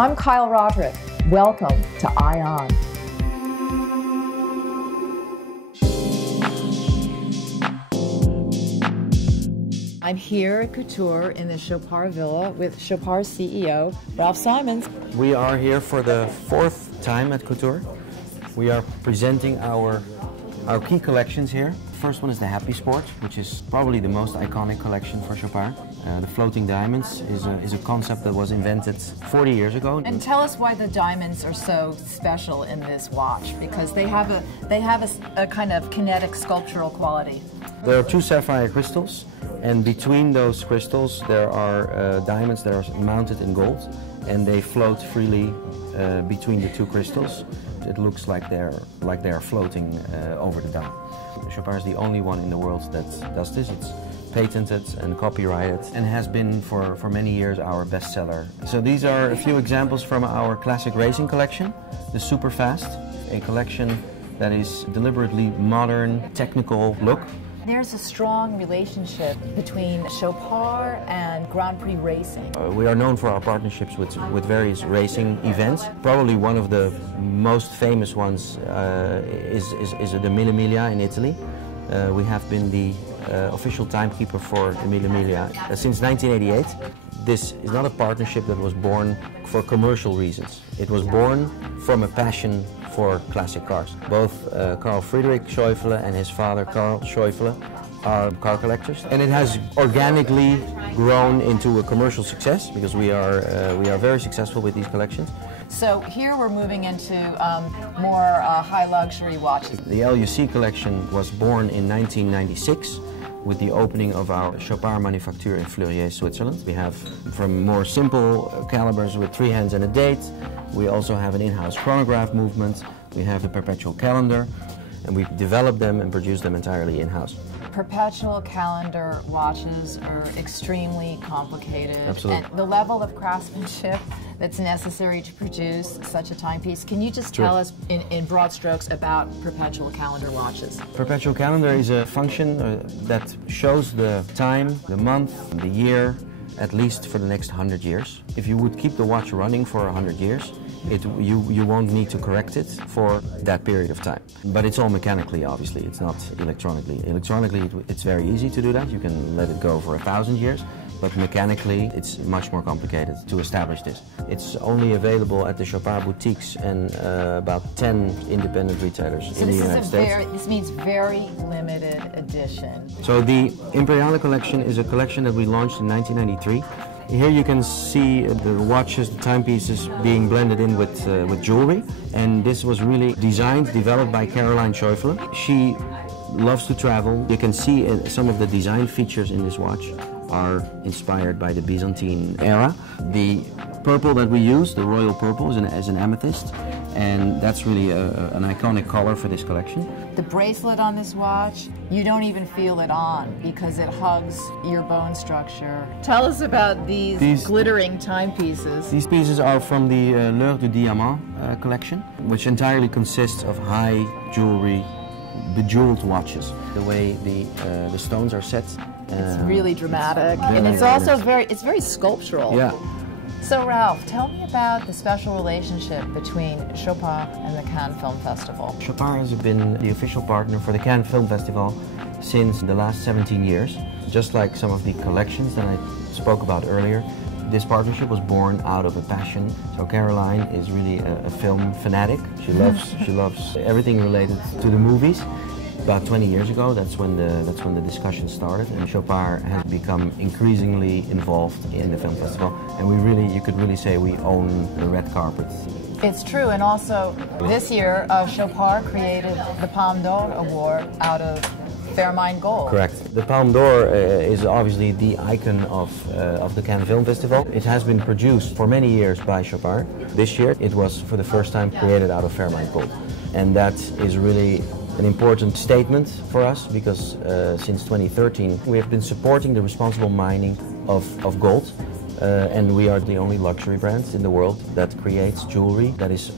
I'm Kyle Roderick. Welcome to ION. I'm here at Couture in the Chopard Villa with Chopard's CEO, Ralph Simons. We are here for the fourth time at Couture. We are presenting our key collections here. The first one is the Happy Sport, which is probably the most iconic collection for Chopard. The floating diamonds is a concept that was invented 40 years ago. And tell us why the diamonds are so special in this watch, because they have a kind of kinetic sculptural quality. There are two sapphire crystals, and between those crystals there are diamonds that are mounted in gold, and they float freely between the two crystals. It looks like they're floating over the dial. Chopard is the only one in the world that does this. It's patented and copyrighted and has been for many years our bestseller. So these are a few examples from our classic racing collection, the Super Fast, a collection that is deliberately modern, technical look. There's a strong relationship between Chopard and Grand Prix racing. We are known for our partnerships with various racing events. Probably one of the most famous ones is the Mille Miglia in Italy. We have been the official timekeeper for the Mille Miglia since 1988. This is not a partnership that was born for commercial reasons. It was born from a passion for classic cars. Both Karl-Friedrich Scheufele and his father Karl Scheufele are car collectors, and it has organically grown into a commercial success because we are very successful with these collections. So here we're moving into more high luxury watches. The L.U.C collection was born in 1996 with the opening of our Chopard manufacture in Fleurier, Switzerland. We have from more simple calibers with 3 hands and a date. We also have an in-house chronograph movement. We have the perpetual calendar, and we develop them and produce them entirely in-house. Perpetual calendar watches are extremely complicated. Absolutely. And the level of craftsmanship that's necessary to produce such a timepiece. Can you just tell us in broad strokes about perpetual calendar watches? Perpetual calendar is a function that shows the time, the month, the year, at least for the next 100 years. If you would keep the watch running for 100 years, you won't need to correct it for that period of time. But it's all mechanically, obviously, it's not electronically. Electronically, it's very easy to do that. You can let it go for 1,000 years. But mechanically, it's much more complicated to establish this. It's only available at the Chopard boutiques and about 10 independent retailers in the United States. This means very limited edition. So the Imperiale collection is a collection that we launched in 1993. Here you can see the watches, the timepieces being blended in with jewelry. And this was really designed, developed by Caroline Scheufele. She loves to travel. You can see some of the design features in this watch are inspired by the Byzantine era. The purple that we use, the royal purple, is an amethyst, and that's really an iconic color for this collection. The bracelet on this watch, you don't even feel it on because it hugs your bone structure. Tell us about these glittering timepieces. These pieces are from the L'Heure du Diamant collection, which entirely consists of high jewelry, bejeweled watches. The way the stones are set. It's really dramatic, and it's also it's very sculptural. Yeah. So Ralph, tell me about the special relationship between Chopard and the Cannes Film Festival. Chopard has been the official partner for the Cannes Film Festival since the last 17 years. Just like some of the collections that I spoke about earlier, this partnership was born out of a passion. So Caroline is really a film fanatic. She loves everything related to the movies. About 20 years ago, that's when the discussion started, and Chopard has become increasingly involved in the film festival. And you could really say we own the red carpet. It's true, and also this year, Chopard created the Palme d'Or Award out of Fairmine Gold. Correct. The Palme d'Or is obviously the icon of the Cannes Film Festival. It has been produced for many years by Chopard. This year, it was for the first time created out of Fairmine Gold, and that is really an important statement for us because since 2013 we have been supporting the responsible mining of gold, and we are the only luxury brand in the world that creates jewelry that is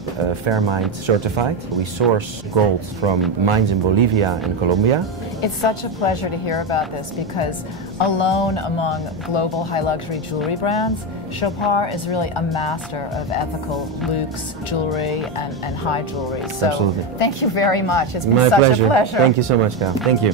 Fairmine certified. We source gold from mines in Bolivia and Colombia, It's such a pleasure to hear about this because alone among global high luxury jewelry brands, Chopard is really a master of ethical luxe jewelry and high jewelry. So absolutely. Thank you very much. It's been My such pleasure. a pleasure. Thank you so much, Karl. Thank you.